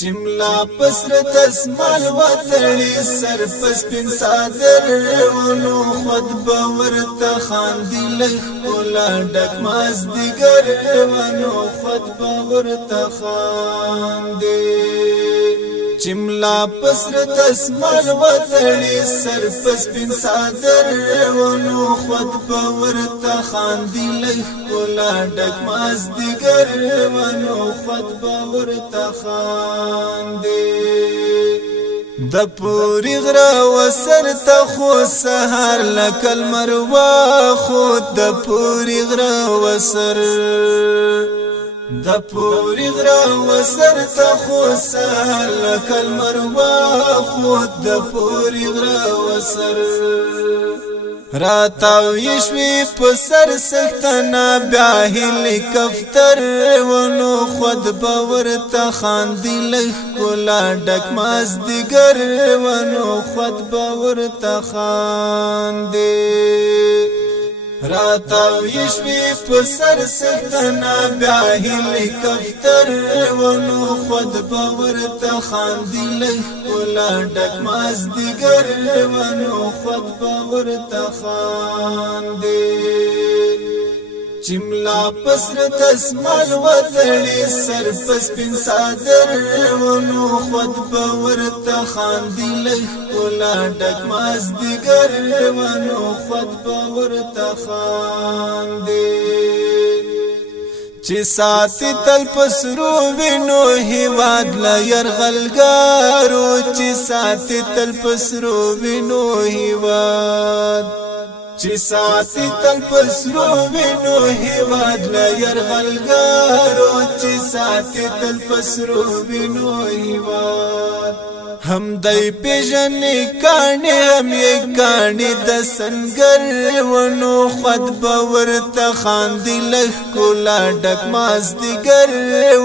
چملا پسر دسمال وتړي سر پس پن صادر ونو خود باور ته خاندي لخ کولا ډک ماز دیګر ونو خود باور ته خاندي چملا پسر دسمال وتړي سر پس پن صادر ونو خود باور ته خاندي لخ کولا ډک ماز دیګر ونو خود باور ته خاندي د پوری غرا وسر ته خو سحر لکل مروا خود د پوری غرا وسر د پوری غرا وسر ته خو سحر لکل مروا خود د پوری غرا وسر راتاو یشوی پسر سختنا بیا هلیکاپټر ونو خود باور ته خاندي لخ کولا ډک ماز دیګر ونو خود باور ته خاندي راتاو یشوی پسر سختنا بیا هلیکاپټر ونو خود باور ته خاندي لخ کولا ډک ماز دیګر ونو خود باور ته خاندي چملا پسر دسمال وتړي سر پس پن صادر ونو خود باور ته خاندي لخ کولا ډک ماز دیګر ونو خود باور ته خاندي چې ساتي تل پسرو وینو هیواد لا يرغلګارو چې ساتي تل پسرو وینو هیواد چې ساتي تل پسرو وینو هیواد لا يرغلګارو چې ساتي تل پسرو وینو هیواد هم دای پیژن کانی هم یک کانی د سنگر ونو خود باور ته خاندي لخ کولا ډک ماز دیګر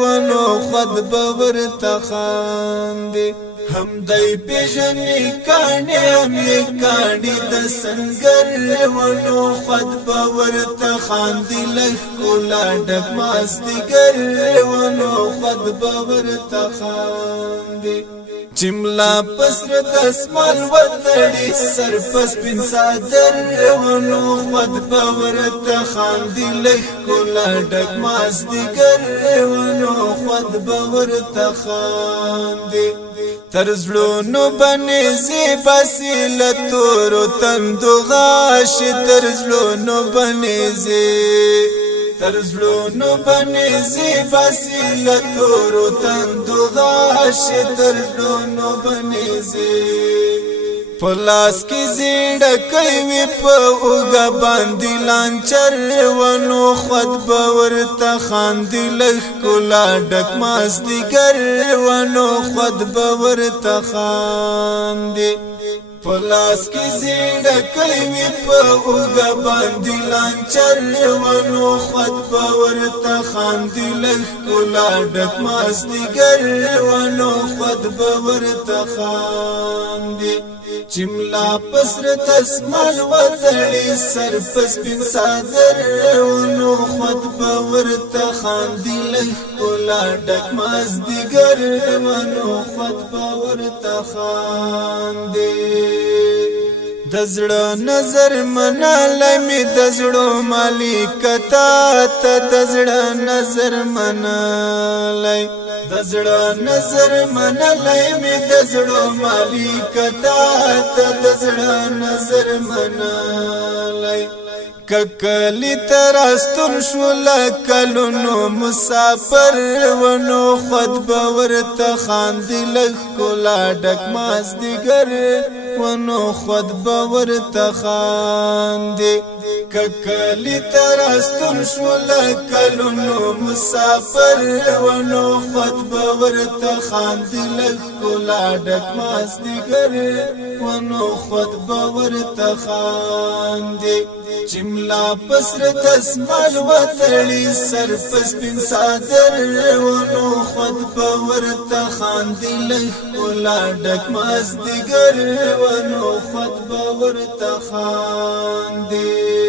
ونو خود باور ته خاندي هم دای پیژن کانی هم یک کانی د سنگر ونو خود باور ته خاندي لخ کولا ډک ماز دیګر ونو خود باور ته خاندي چملا پسر دسمال وتړي سر پس پن صادر ونو خود باور ته خاندي لخ کولا ډک ماز دیګر ونو خود باور ته خاندي ترزلونو بني زیباسی لتورو تندو غاش ترزلونو بني ترزلونو بني زیباسی لتورو تندو غاش ترزلونو بني پلاس کی زیړه کوي په اوګه باندې لانچر ونو خود باور ته خاندي لخ کولا ډک ماز دیګر ونو خود باور ته خاندي پلاس کی زیړه کوي په اوګه باندې لانچر ونو خود باور ته خاندي لخ کولا ډک ماز دیګر ونو خود باور ته خاندي چملا پسر دسمال وتړي سر پس پن صادر ونو خود باور ته خاندي لخ کولا ډک ماز دیګر ونو خود باور ته خاندي دزړه نظر مناله می دزړو مالک تا ته دزړه نظر مناله دزړه نظر مناله می دزړو مالک تا ته دزړه نظر مناله ککلی تراستون شول کلونو مسافر ونو خود باور ته خاندي لخ کولا ډک ماز دیګر ونو خود باور ته خاندي ککلی تراستون شول کلونو مسافر ونو خود باور ته خاندي لخ کولا ډک ماز دیګر ونو خود باور ته خاندي چملا پسر دسمال وتړي سر پس پن صادر ونو خود باور ته خاندي لخ کولا ډک ماز دیګر ونو خود باور ته خاندي